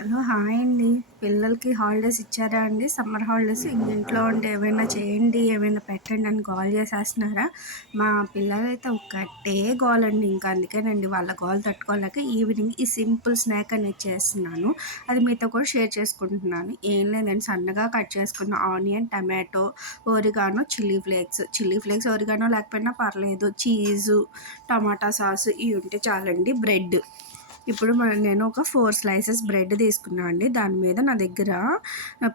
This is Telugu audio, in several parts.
హలో! హాయ్ అండి. పిల్లలకి హాలిడేస్ ఇచ్చారా అండి? Summer holidays. ఇంట్లో ఉంటే ఏమైనా చేయండి, ఏమైనా పెట్టండి అని గోల చేసేస్తున్నారా? మా పిల్లలైతే ఒకటే గోలండి. ఇంకా అందుకేనండి వాళ్ళ గోల తట్టుకోలేక ఈవినింగ్ ఈ సింపుల్ స్నాక్ అనేది చేస్తున్నాను. అది మీతో కూడా షేర్ చేసుకుంటున్నాను. ఏం లేదండి, సన్నగా కట్ చేసుకున్న onion, tomato, oregano, chilli flakes oregano లేకపోయినా పర్లేదు. చీజు, టమాటా సాసు ఇవి ఉంటే చాలండి. బ్రెడ్. ఇప్పుడు నేను ఒక 4 స్లైసెస్ బ్రెడ్ తీసుకున్నా అండి. దాని మీద నా దగ్గర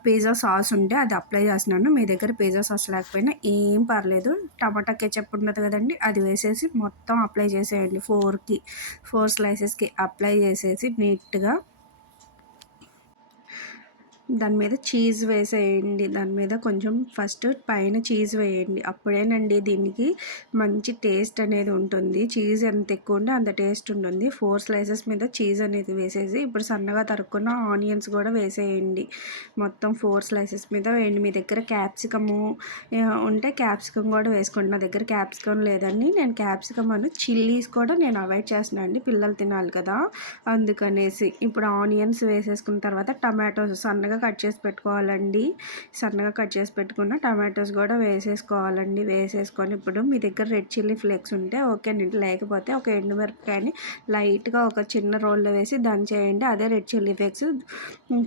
పిజ్జా సాస్ ఉంటే అది అప్లై చేస్తున్నాను. మీ దగ్గర పిజ్జా సాస్ లేకపోయినా ఏం పర్లేదు. టమాటా కెచప్ ఉంటది కదండీ! అది వేసేసి మొత్తం అప్లై చేసేయండి. 4 స్లైసెస్‌కి అప్లై చేసేసి నీట్‌గా దాని మీద చీజ్ వేసేయండి. దాని మీద కొంచెం ఫస్ట్ పైన చీజ్ వేయండి. అప్పుడేనండి దీనికి మంచి టేస్ట్ అనేది ఉంటుంది. చీజ్ ఎంత ఎక్కువ ఉంటే అంత టేస్ట్ ఉంటుంది. 4 స్లైసెస్ మీద చీజ్ అనేది వేసేసి ఇప్పుడు సన్నగా తరుక్కున్న ఆనియన్స్ కూడా వేసేయండి. మొత్తం 4 స్లైసెస్ మీద వేయండి. మీ దగ్గర క్యాప్సికము ఉంటే క్యాప్సికమ్ కూడా వేసుకోండి. నా దగ్గర క్యాప్సికమ్ లేదండి. నేను క్యాప్సికమ్ చిల్లీస్ కూడా నేను అవాయిడ్ చేస్తున్నాను అండి. పిల్లలు తినాలి కదా అందుకనేసి. ఇప్పుడు ఆనియన్స్ వేసేసుకున్న తర్వాత టమాటోస్ సన్నగా కట్ చేసి పెట్టుకోవాలండి. సన్నగా కట్ చేసి పెట్టుకున్న టమాటోస్ కూడా వేసేసుకోవాలండి. వేసేసుకొని ఇప్పుడు మీ దగ్గర రెడ్ చిల్లీ ఫ్లేక్స్ ఉంటే ఓకేనండి. లేకపోతే ఒక ఎండుమిరపకాయని లైట్గా ఒక చిన్న రోల్లో వేసి దంచేయండి. అదే రెడ్ చిల్లీ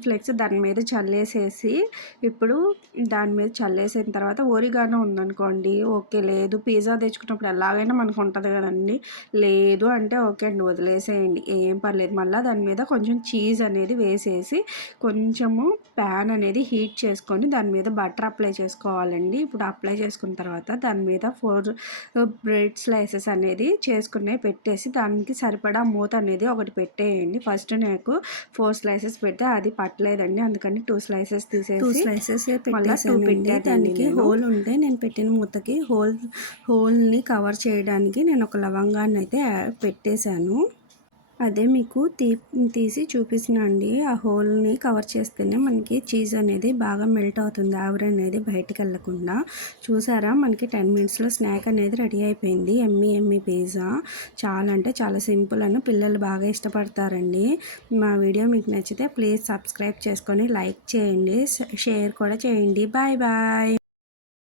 ఫ్లేక్స్ దాని మీద చల్లేసేసి ఇప్పుడు దాని మీద చల్లేసిన తర్వాత ఓరిగానో ఉందనుకోండి ఓకే. లేదు పిజ్జా తెచ్చుకున్నప్పుడు ఎలాగైనా మనకు ఉంటుంది కదండి. లేదు అంటే ఓకే అండి, వదిలేసేయండి, ఏం పర్లేదు. మళ్ళీ దాని మీద కొంచెం చీజ్ అనేది వేసేసి కొంచెము ప్యాన్ అనేది హీట్ చేసుకొని దాని మీద బటర్ అప్లై చేసుకోవాలండి. ఇప్పుడు అప్లై చేసుకున్న తర్వాత దాని మీద 4 బ్రెడ్ స్లైసెస్ అనేది చేసుకునే పెట్టేసి దానికి సరిపడా మూత అనేది ఒకటి పెట్టేయండి. ఫస్ట్ నాకు 4 స్లైసెస్ పెడితే అది పట్టలేదండి. అందుకని 2 స్లైసెస్ తీసేసి మళ్ళీ 2 పెట్టానండి. దానికి హోల్ ఉంటే నేను పెట్టిన మూతకి హోల్ని కవర్ చేయడానికి నేను ఒక లవంగాన్ని అయితే పెట్టేశాను. అదే మీకు తీసి చూపిస్తున్నా అండి. ఆ హోల్ని కవర్ చేస్తేనే మనకి చీజ్ అనేది బాగా మెల్ట్ అవుతుంది. ఆవిరి అనేది బయటికి వెళ్ళకుండా. చూసారా, మనకి 10 మినిట్స్లో స్నాక్ అనేది రెడీ అయిపోయింది. Emmy pizza. చాలా అంటే చాలా సింపుల్ అని పిల్లలు బాగా ఇష్టపడతారండి. మా వీడియో మీకు నచ్చితే ప్లీజ్ సబ్స్క్రైబ్ చేసుకొని లైక్ చేయండి, షేర్ కూడా చేయండి. Bye bye.